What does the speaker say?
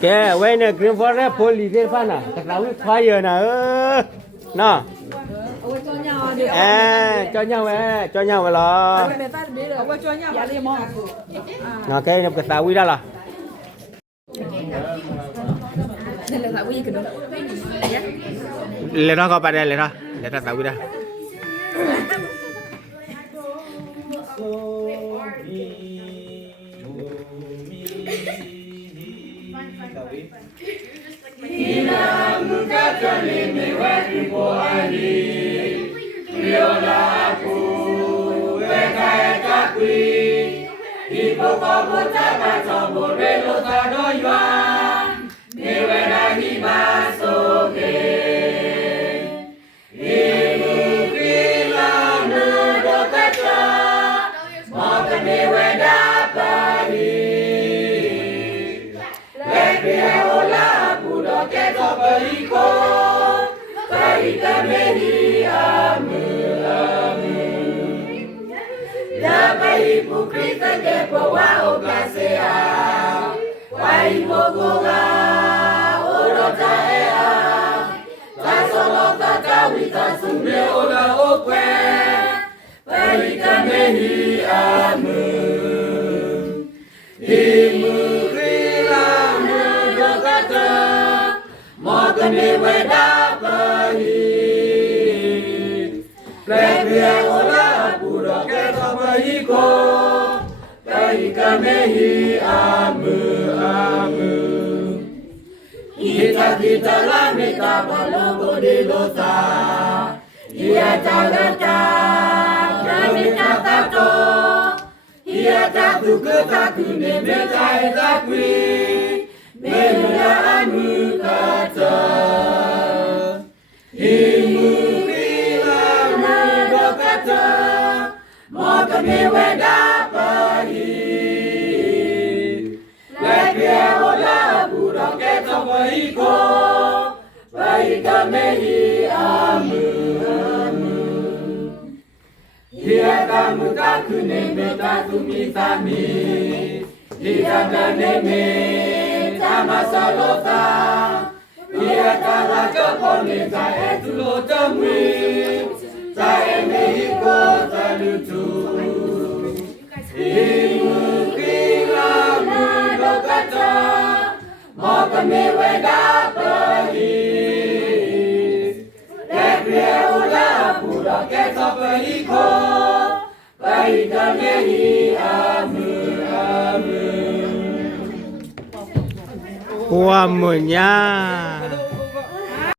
Kẻ quay nè green forest poli đến phan à thật là fire nè nè cho nhau vậy là nó cái nó cái tàu quy ra là lên đó có bạn đây lên đó để ta tàu quy ra Ina mukata lini wetu pohani Liona ku weka etakwi Ipo kobo taba tobo relo tadoywa Niwe na hiba soke Imu kila nudo kaca Moka niwe dapani Lekria ola Keto beriko, berika mehi amu. Dapat hipokrita kepo wa okasea, wa hipokoga orota ea. Tasolo tatawita sumbe ola okwe, berika mehi amu. Mokane weda pahi Lekria ola pura keto bahiko Kahika mehi amu Kita lamita balogo di dosa Ia tagata Kamita tato Ia tatu ketaku nemeta etakwi Mela amu kata Imu kila muda kata Moka mewe dapahi Lekria ola pura keto bahiko Bahika mehi amu Ia kamu taku neme tatu misami Ia kaneme Sama salota Ia kala jopone Sae tulo temui Sae Mexico salutu Imu kila mudo kata Moka mewe dapahi Lekria ula pura keto Mexico Bahika mehi amu Wah, munya.